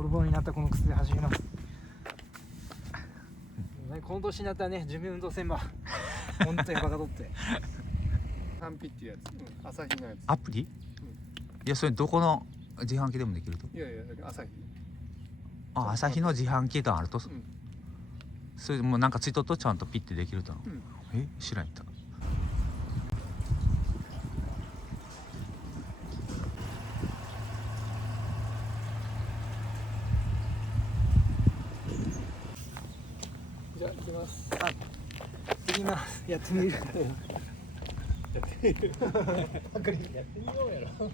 ボロボロになったこの靴で走ります。この年になったらね、準備運動せんばほんとやばかとって単品っていうやつ、朝日のやつ。アプリ？いやそれどこの自販機でもできると？いやいや、だから朝日。あ、朝日の自販機があると、それもうなんかついとっとちゃんとピッてできると、知らんやった。じゃあ行きます。はい、行きます。やってみる。やってみる。パクリやってみようやろ。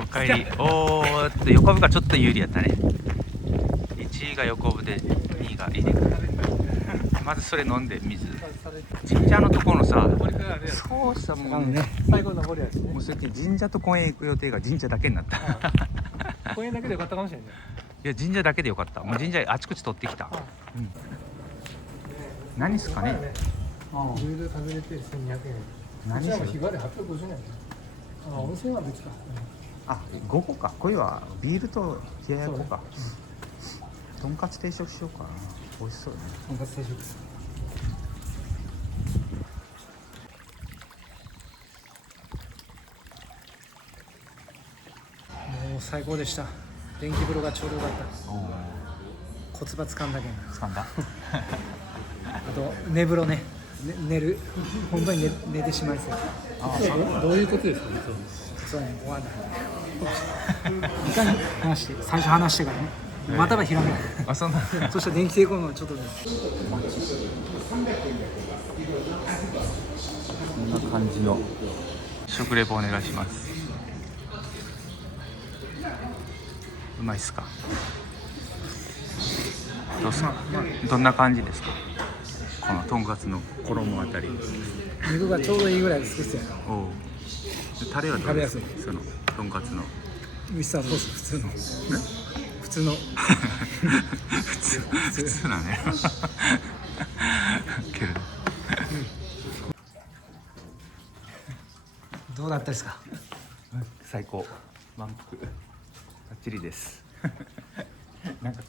おかえり。おーっと横部がちょっと有利やったね。1位が横部で2位が入れかまずそれ飲んで水。神社のところのさ、そうさもうね、最後登るやつね。もうそれで神社と公園行く予定が神社だけになった。公園だけでよかったかもしれない。いや神社だけでよかった。もう神社あちこち取ってきた。何ですかね。いろいろ食べれて1200円。何する？日帰り850円。あ、温泉は別か。あ、午後か。これはビールと冷ややっこか。とんかつ定食しようかな。美味しそうね。とんかつ定食。もう最高でした。電気風呂がちょうどよかった。骨盤掴んだけん。掴んだ。あと寝風呂ね。寝る。本当に寝てしまいそう。どういうことですかね。そうね、終わんない。いかに話して、最初話してからね。または開かないあ、そんなそしたら電気抵抗のちょっとねこんな感じの食レポお願いします。うまいっすか。どうすか、どんな感じですか、このとんかつの衣あたり。肉がちょうどいいぐらいですよ。おう、でタレはどうですか、食べやそのとんかつのウスターソース普通の普通の普通なんねけどどうだったですか。最高、満腹バッチリですなんか